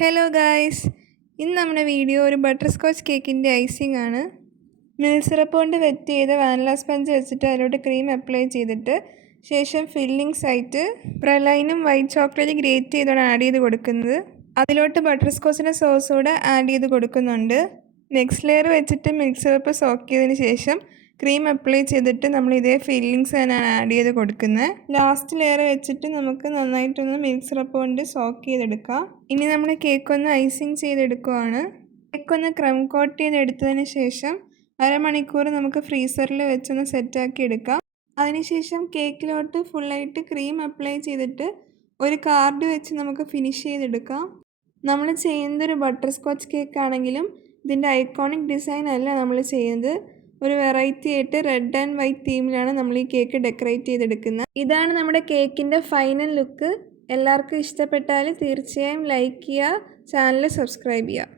Hello guys, ഇന്ന് നമ്മുടെ video ഒരു ബട്ടർ സ്കോച്ച് കേക്കിൻ്റെ ഐസിംഗ് ആണ്. മിൽക്ക് സിറപ്പ് കൊണ്ട് വെറ്റ് ചെയ്ത വാനില സ്പഞ്ച് വെച്ചിട്ട് അതിലോട്ട് ക്രീം അപ്ലൈ ചെയ്തിട്ട് ശേഷം ഫില്ലിങ്സ് ആയിട്ട് പ്രലൈനും വൈറ്റ് ചോക്ലേറ്റ് ഗ്രേറ്റ് ചെയ്താണ് ആഡ് ചെയ്ത് കൊടുക്കുന്നത്. അതിലോട്ട് ബട്ടർ സ്കോച്ചിൻ്റെ സോസ് കൂടെ ആഡ് ചെയ്ത് കൊടുക്കുന്നുണ്ട്. നെക്സ്റ്റ് ലെയർ വെച്ചിട്ട് മിൽക്ക് സിറപ്പ് സോക്ക് ചെയ്തതിന് ശേഷം ക്രീം അപ്ലൈ ചെയ്തിട്ട് നമ്മൾ ഇതേ ഫില്ലിങ്സ് തന്നെയാണ് ആഡ് ചെയ്ത് കൊടുക്കുന്നത്. ലാസ്റ്റ് ലെയർ വെച്ചിട്ട് നമുക്ക് നന്നായിട്ടൊന്ന് മിൽക്ക് സിറപ്പ് കൊണ്ട് സോക്ക് ചെയ്തെടുക്കാം. ഇനി നമ്മൾ കേക്ക് ഒന്ന് ഐസിങ് ചെയ്തെടുക്കുവാണ്. കേക്ക് ഒന്ന് ക്രം കോട്ട് ചെയ്തെടുത്തതിന് ശേഷം അരമണിക്കൂർ നമുക്ക് ഫ്രീസറിൽ വെച്ചൊന്ന് സെറ്റാക്കി എടുക്കാം. അതിനുശേഷം കേക്കിലോട്ട് ഫുള്ളായിട്ട് ക്രീം അപ്ലൈ ചെയ്തിട്ട് ഒരു കാർഡ് വെച്ച് നമുക്ക് ഫിനിഷ് ചെയ്തെടുക്കാം. നമ്മൾ ചെയ്യുന്നത് ഒരു ബട്ടർ സ്കോച്ച് കേക്ക് ആണെങ്കിലും ഇതിൻ്റെ ഐക്കോണിക് ഡിസൈൻ അല്ല നമ്മൾ ചെയ്യുന്നത്. ഒരു വെറൈറ്റി ആയിട്ട് റെഡ് ആൻഡ് വൈറ്റ് തീമിലാണ് നമ്മൾ ഈ കേക്ക് ഡെക്കറേറ്റ് ചെയ്തെടുക്കുന്നത്. ഇതാണ് നമ്മുടെ കേക്കിൻ്റെ ഫൈനൽ ലുക്ക്. എല്ലാവർക്കും ഇഷ്ടപ്പെട്ടാൽ തീർച്ചയായും ലൈക്ക് ചെയ്യുക, ചാനൽ സബ്സ്ക്രൈബ് ചെയ്യുക.